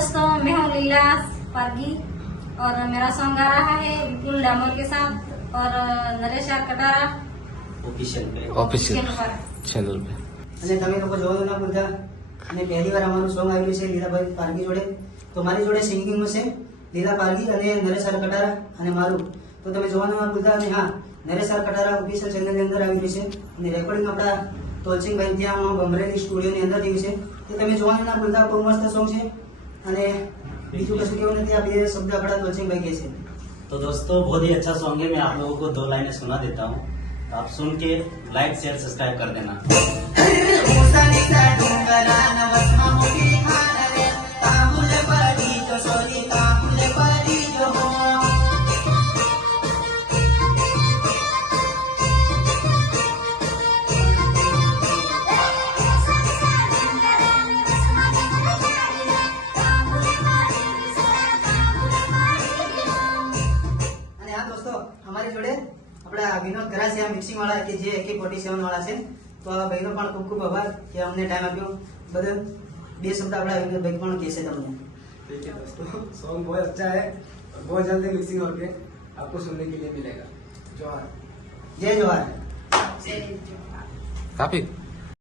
दोस्तों, मैं हूँ लीला पारगी और मेरा सॉन्ग आ रहा है विपुल डामोर के साथ और Naresh R Katara official channel पे અને તમે લોકો જોવાનું ના ભૂલતા અને પહેલી વાર અમારું સોંગ આવ્યું છે લીલાભાઈ પારગી જોડે. તો મારી જોડે સિંગિંગમાં છે લીલા પારગી અને નરેશ આર કટારા અને મારું. તો તમે જોવાનું ના ભૂલતા. અને હા, નરેશ આર કટારા ઓફિશિયલ ચેનલની અંદર આવી રહ્યું છે અને રેકોર્ડિંગ આપણા તોલસિંગભાઈ ત્યાં બમરેલી સ્ટુડિયોની અંદર થયું છે. તો તમે જોવાનું ના ભૂલતા. બહુ મસ્ત સોંગ છે અને બીજું કશું કેવું નથી. આ બે શબ્દ આપણા તોલસિંગભાઈ કહે છે. तो दोस्तों, बहुत ही अच्छा सॉन्ग है. मैं आप लोगों को 2 लाइनें सुना देता हूँ. तो आप सुन के लाइक शेयर सब्सक्राइब कर देना. અને હા દોસ્તો, અમારી જોડે આપણા વિનોદ ગરાસિયા મિક્સિંગ વાળા કે જે AK47 વાળા છે. તો આ ભાઈનો પણ ખૂબ ખૂબ આભાર કે અમને ટાઈમ આપ્યો બદલ. બે શબ્દ આપણા વિનોદભાઈ પણ કહેશે તમને. ठीक है दोस्तों, सॉन्ग बहुत अच्छा है और बहुत जल्दी मिक्सिंग होके आपको सुनने के लिए मिलेगा. जोहार. જય જવાહર. કાપી